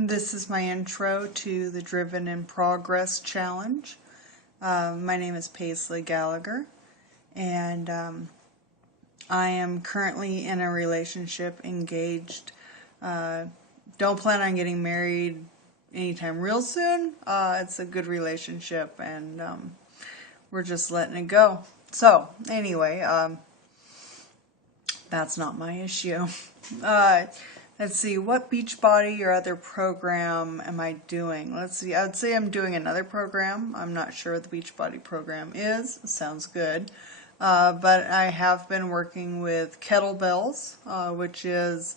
This is my intro to the Driven in Progress Challenge. My name is Paisley Gallagher, and I am currently in a relationship, engaged. Don't plan on getting married anytime real soon. It's a good relationship, and we're just letting it go. So, anyway, that's not my issue. Let's see, what Beachbody or other program am I doing? Let's see, I would say I'm doing another program. I'm not sure what the Beachbody program is. Sounds good. But I have been working with kettlebells, which is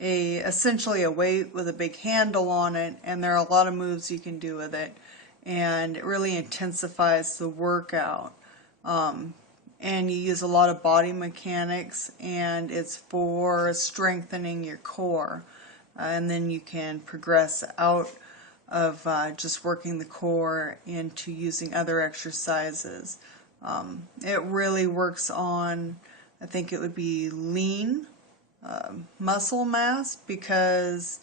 essentially a weight with a big handle on it, and there are a lot of moves you can do with it, and it really intensifies the workout. And you use a lot of body mechanics, and it's for strengthening your core. And then you can progress out of just working the core into using other exercises. It really works on, I think it would be lean muscle mass, because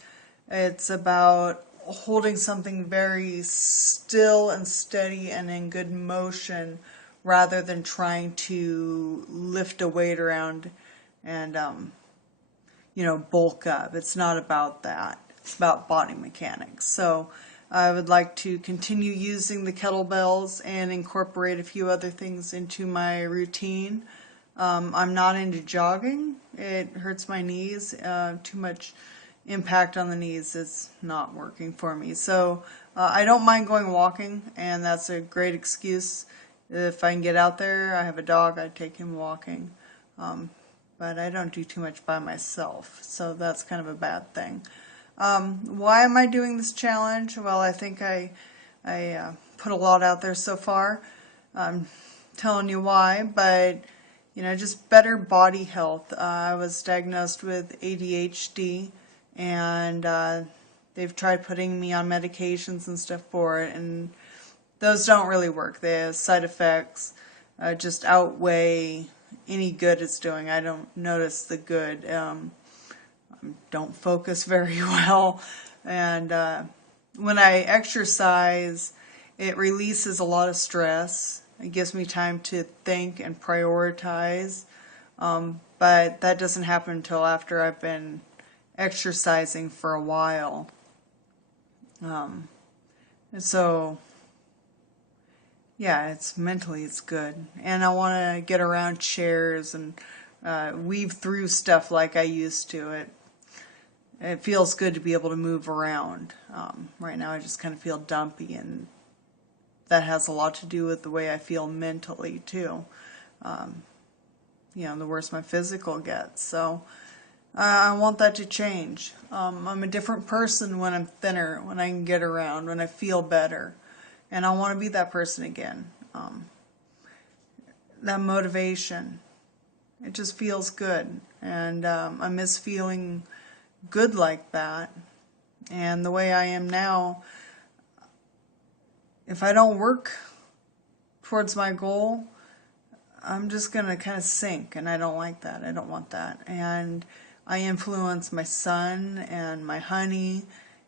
it's about holding something very still and steady and in good motion, rather than trying to lift a weight around and, bulk up. It's not about that. It's about body mechanics. So I would like to continue using the kettlebells and incorporate a few other things into my routine. I'm not into jogging. It hurts my knees. Too much impact on the knees is not working for me. So I don't mind going walking, and that's a great excuse. If I can get out there, I have a dog, I take him walking. But I don't do too much by myself, so that's kind of a bad thing. Why am I doing this challenge? Well, I think I put a lot out there so far. I'm telling you why, but just better body health. I was diagnosed with ADHD, and they've tried putting me on medications and stuff for it, and those don't really work. The side effects just outweigh any good it's doing. I don't notice the good. Don't focus very well. And when I exercise, it releases a lot of stress. It gives me time to think and prioritize. But that doesn't happen until after I've been exercising for a while. And so yeah, it's good, and I want to get around chairs and weave through stuff like I used to. It feels good to be able to move around. Right now I just kind of feel dumpy, and that has a lot to do with the way I feel mentally too. The worse my physical gets. So I want that to change. I'm a different person when I'm thinner, when I can get around, when I feel better. And I want to be that person again. That motivation, it just feels good. And I miss feeling good like that. And the way I am now, if I don't work towards my goal, I'm just going to kind of sink. And I don't like that. I don't want that. And I influence my son and my honey.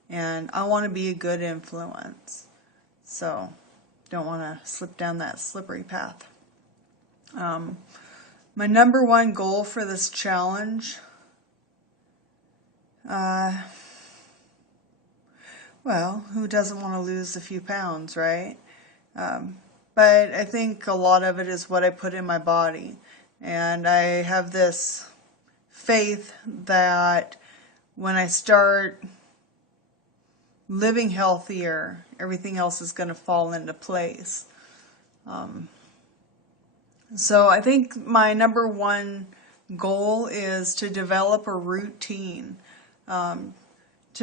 And I want to be a good influence. So, don't want to slip down that slippery path. My number one goal for this challenge, well, who doesn't want to lose a few pounds, right? But I think a lot of it is what I put in my body. And I have this faith that when I start living healthier, everything else is going to fall into place. So I think my number one goal is to develop a routine, to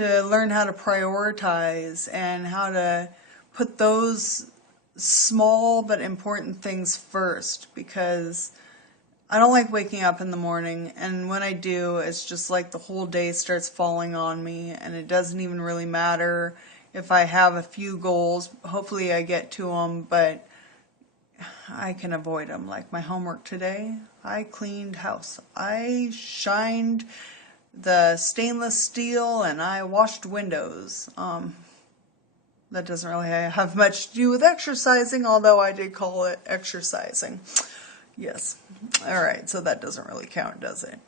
learn how to prioritize and how to put those small but important things first, because I don't like waking up in the morning, and when I do, it's just like the whole day starts falling on me, and it doesn't even really matter if I have a few goals. Hopefully I get to them, but I can avoid them. Like my homework today, I cleaned house. I shined the stainless steel, and I washed windows. That doesn't really have much to do with exercising, although I did call it exercising. Yes. All right, so that doesn't really count, does it?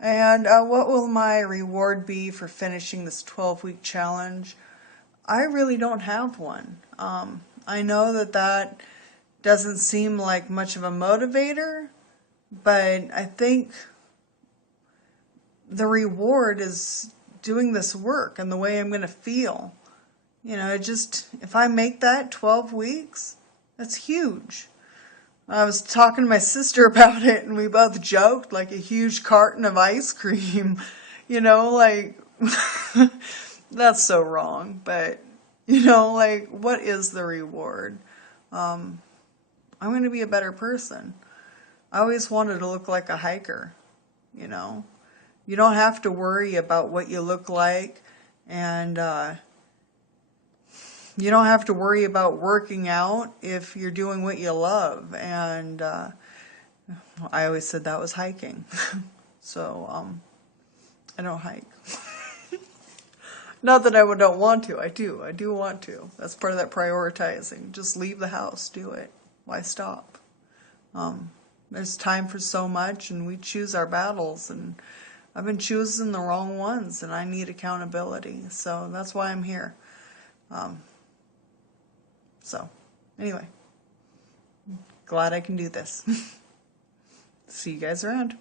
And what will my reward be for finishing this 12-week challenge? I really don't have one. I know that that doesn't seem like much of a motivator, but I think the reward is doing this work and the way I'm going to feel. You know, if I make that 12 weeks, that's huge. I was talking to my sister about it, and we both joked, like a huge carton of ice cream. You know, like, that's so wrong. But, you know, like, what is the reward? I'm going to be a better person. I always wanted to look like a hiker, you know. You don't have to worry about what you look like, and you don't have to worry about working out if you're doing what you love. And I always said that was hiking. So I don't hike. Not that I don't want to. I do want to. That's part of that prioritizing. Just leave the house, do it. Why stop? There's time for so much, and we choose our battles, and I've been choosing the wrong ones, and I need accountability. So that's why I'm here. So anyway, glad I can do this. See you guys around.